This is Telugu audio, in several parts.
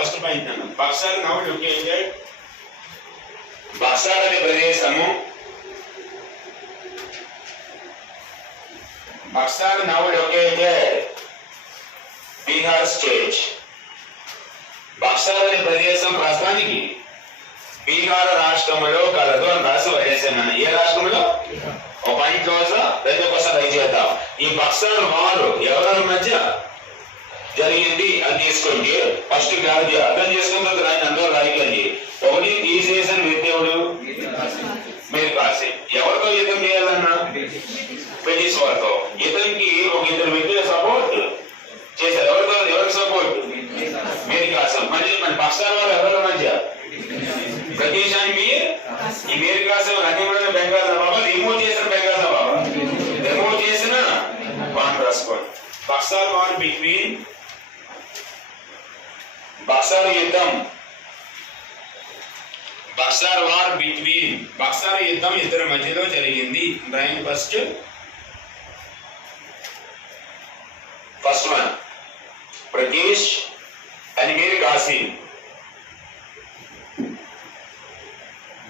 ఫస్ట్ పాయింట్ అన్న. Buxar now located. బక్సర్ అనే ప్రదేశము, Buxar now located Bihar state. Buxar అనే ప్రదేశం ప్రస్తుతానికి బీహార్ రాష్ట్రంలో కలదు అని రాసి వదిలేసాను. ఏ రాష్ట్రంలో? ఒక పాయింట్ కోసం ప్రతి ఒక్కసారి దయచేద్దాం. ఈ బక్సర్ వారు ఎవరి మధ్య జరిగింది అని తీసుకుంటే ఫస్ట్ క్లారిటీ అర్థం చేసుకున్న తర్వాత రాయని అందరూ రాయకండి. ఒకటి తీసేసిన వ్యక్తి మీర్ కాసిం. ఎవరితో యుద్ధం చేయాలన్నా? బ్రిటిష్ వారితో. ఇతనికి ఒక ఇద్దరు వ్యక్తులు సపోర్ట్ చేశారు. ఎవరితో? ఎవరికి సపోర్ట్? మీర్ కాసిం. మళ్ళీ మన బక్సర్ వారు ఎవరి మధ్య? బ్రిటిష్ అండ్ మీర్. ఈ మీర్ కాసిం అన్ని కూడా బెంగాల్ బాబా రిమూవ్ చేసిన బెంగాల్ బాబా రిమూవ్ చేసిన కాంట్రాస్కోట్. బక్సర్ వార్ బిట్వీన్, బక్సర్ యుద్ధం, బక్సర్ వార్ బిట్వీన్, బక్సర్ యుద్ధం ఇద్దరి మధ్యలో జరిగింది. బ్రైన్ first one British and Mir Qasim.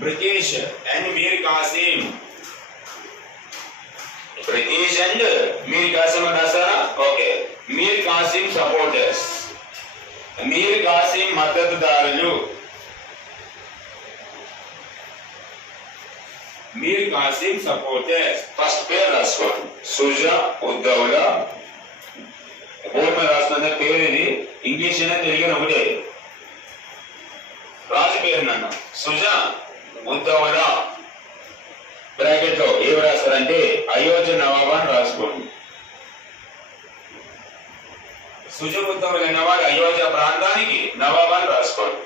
British and Mir Qasim. British and Mir Qasim అని రాస్తారా? ఓకే. మీర్ కాసిం సపోర్టర్స్, మీర్ కాసిం మద్దతుదారులు, మీర్ కాసిం సపోర్టర్స్. ఫస్ట్ పేరు రాసుకోండి. సుజా ఉద్దౌలా. బోర్డు మీద రాస్తున్న పేరు ఇది. ఇంగ్లీష్ అయినా తెలుగు ఒకటే. రాజు పేరు నన్ను సుజా ఉద్దౌలా. బ్రాకెట్ లో ఏమి రాస్తారంటే అయోధ్య నవాబ్ అని రాసుకోండి. సుజా ఉద్దౌలా అనేవాడు అయోధ్య ప్రాంతానికి నవాబ్ అని రాసుకోండి.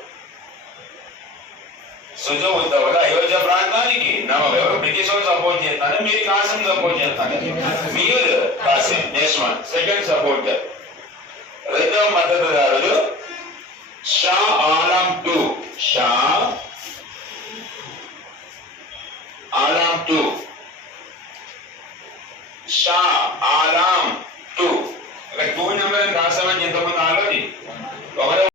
సుజా ఉద్దౌలా అయోధ్య ప్రాంతానికి నవాబ్. ఎవరు? బ్రిటిష్ వాళ్ళు సపోర్ట్ చేస్తాను. మీరు కాసిం సపోర్ట్ చేస్తాను. Mir Qasim. Next one second supporter. రెండవ మద్దతుదారుడు షా ఆలం టూ. షా ఆలం టూ. షా